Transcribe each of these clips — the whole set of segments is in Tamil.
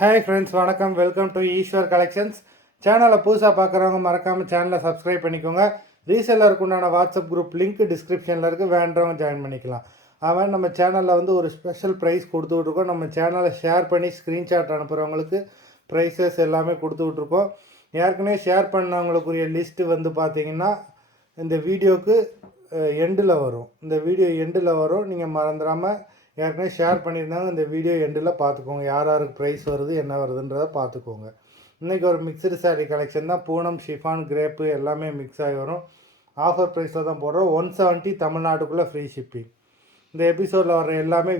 ஹாய் ஃப்ரெண்ட்ஸ், வணக்கம். Welcome to Eswar collections. சேனலை புதுசாக பார்க்குறவங்க மறக்காமல் சேனலை சப்ஸ்கிரைப் பண்ணிக்கோங்க. ரீசெல்லருக்கு உண்டான வாட்ஸ்அப் குரூப் லிங்க் டிஸ்கிரிப்ஷனில் இருக்குது, வேண்டவங்க ஜாயின் பண்ணிக்கலாம். அவன் நம்ம சேனலில் வந்து ஒரு ஸ்பெஷல் ப்ரைஸ் கொடுத்துட்ருக்கோம். நம்ம சேனலை ஷேர் பண்ணி ஸ்க்ரீன்ஷாட் அனுப்புகிறவங்களுக்கு ப்ரைஸஸ் எல்லாமே கொடுத்துட்ருக்கோம். ஏற்கனவே ஷேர் பண்ணவங்களுக்குரிய லிஸ்ட்டு வந்து பார்த்திங்கன்னா இந்த வீடியோவுக்கு எண்டில் வரும். இந்த வீடியோ எண்டில் வரும். நீங்கள் மறந்துடாமல் ஏற்கனவே ஷேர் பண்ணியிருந்தாங்க, இந்த வீடியோ எண்டில் பார்த்துக்கோங்க. யார் யாருக்கு ப்ரைஸ் வருது என்ன வருதுன்றதை பார்த்துக்கோங்க. இன்றைக்கி ஒரு மிக்சடு சாரீ கலெக்ஷன் தான். பூனம், ஷிஃபான், கிரேப்பு எல்லாமே மிக்ஸ் ஆகி வரும். ஆஃபர் ப்ரைஸில் தான் போடுறோம். 170 தமிழ்நாட்டுக்குள்ளே ஃப்ரீ ஷிப்பிங். இந்த எபிசோடில் வர எல்லாமே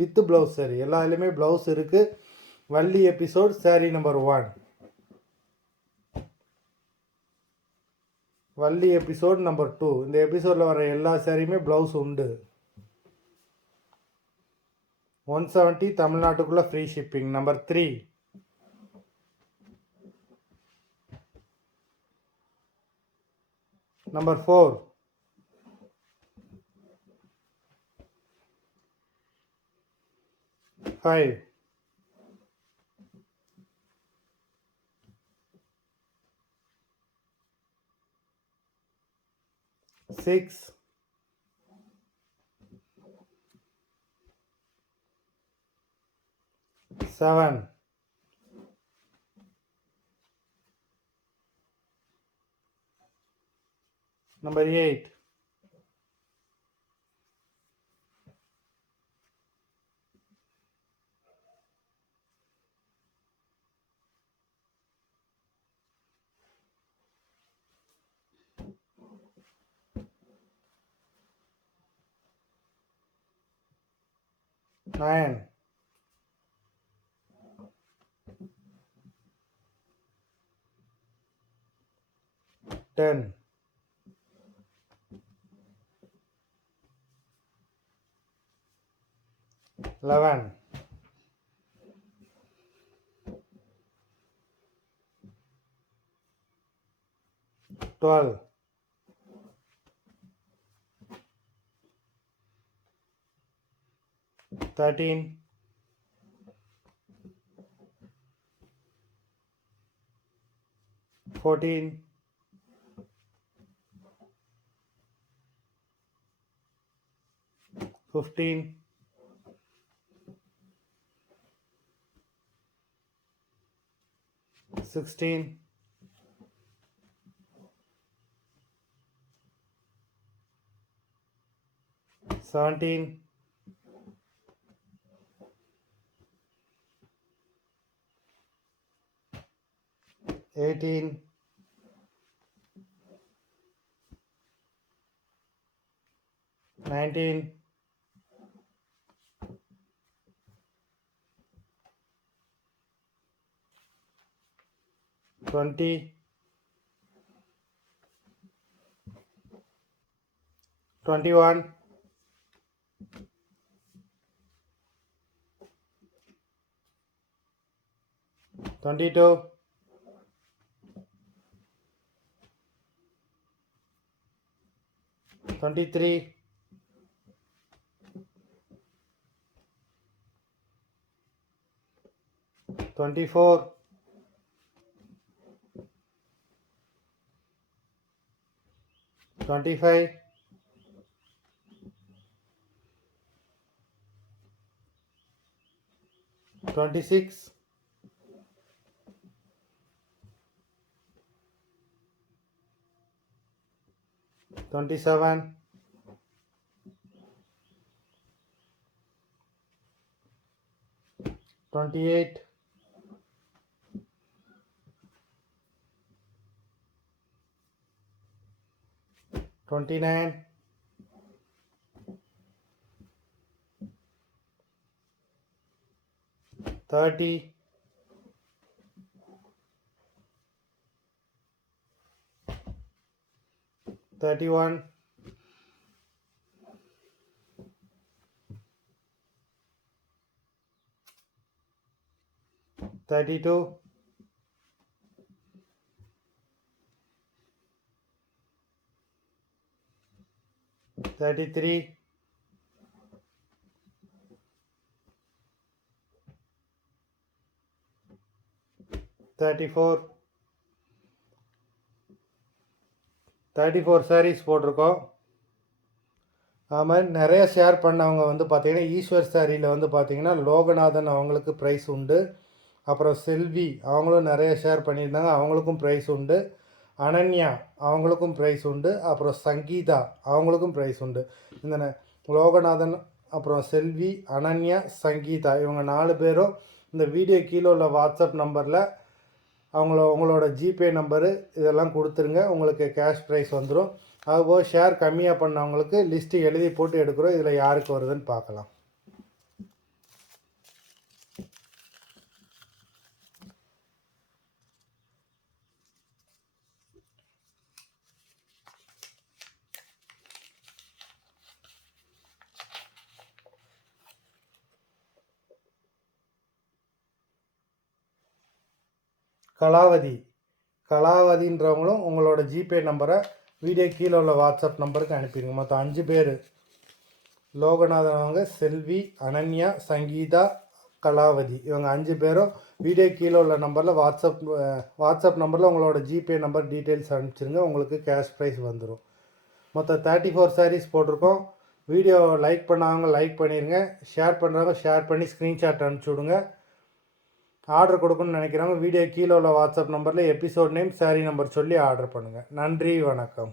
வித்து ப்ளவுஸ் சாரி, எல்லாத்துலேயுமே ப்ளவுஸ் இருக்குது. Valli episode sari number 1. Valli episode number 2. இந்த எபிசோடில் வர எல்லா சாரியுமே ப்ளவுஸ் உண்டு. 170 தமிழ்நாட்டுக்குள்ளே free shipping. Number 3. Number 4. Five. 6. 7. Number 8. 9. 10. 11. 12. 13. 14. 15. 16. 17. 18. 19. 20. 21. 22. 23. 24. 25. 26. 27. 28. 29. 30. 31. 32. 33. 34. 34 sarees போட்டிருக்கோம். அது மாதிரி நிறைய ஷேர் பண்ணவங்க வந்து பார்த்திங்கன்னா ஈஸ்வர் சாரியில் வந்து பார்த்திங்கன்னா லோகநாதன் அவங்களுக்கு ப்ரைஸ் உண்டு. அப்புறம் செல்வி அவங்களும் நிறைய ஷேர் பண்ணியிருந்தாங்க, அவங்களுக்கும் ப்ரைஸ் உண்டு. அனன்யா அவங்களுக்கும் ப்ரைஸ் உண்டு. அப்புறம் சங்கீதா அவங்களுக்கும் ப்ரைஸ் உண்டு. இந்த லோகநாதன், அப்புறம் செல்வி, அனன்யா, சங்கீதா இவங்க 4 பேரும் இந்த வீடியோ கீழே உள்ள வாட்ஸ்அப் நம்பரில் உங்களோட ஜிபே நம்பரு இதெல்லாம் கொடுத்துருங்க, உங்களுக்கு கேஷ் ப்ரைஸ் வந்துடும். அதுபோல் ஷேர் கம்மியாக பண்ணவங்களுக்கு லிஸ்ட்டு எழுதி போட்டு எடுக்கிறோம். இதில் யாருக்கு வருதுன்னு பார்க்கலாம். கலாவதின்றவங்களும் உங்களோட ஜிபே நம்பரை வீடியோ கீழே உள்ள வாட்ஸ்அப் நம்பருக்கு அனுப்பிடுங்க. மொத்தம் 5 பேர். லோகநாதன் அவங்க, செல்வி, அனன்யா, சங்கீதா, கலாவதி இவங்க 5 பேரும் வீடியோ கீழே உள்ள நம்பரில் வாட்ஸ்அப் நம்பரில் உங்களோட ஜிபே நம்பர் டீட்டெயில்ஸ் அனுப்பிச்சிருங்க, உங்களுக்கு கேஷ் ப்ரைஸ் வந்துடும். மொத்தம் 34 சாரீஸ் போட்டிருக்கோம். வீடியோ லைக் பண்ணாதவங்க லைக் பண்ணிடுங்க, ஷேர் பண்ணுறவங்க ஷேர் பண்ணி ஸ்க்ரீன்ஷாட் அனுப்பிச்சி விடுங்க. ஆர்டர் கொடுக்கணும்னு நினைக்கிறவங்க வீடியோ கீழே உள்ள வாட்ஸ்அப் நம்பரில் எபிசோட் நேம், சாரீ நம்பர் சொல்லி ஆர்டர் பண்ணுங்கள். நன்றி, வணக்கம்.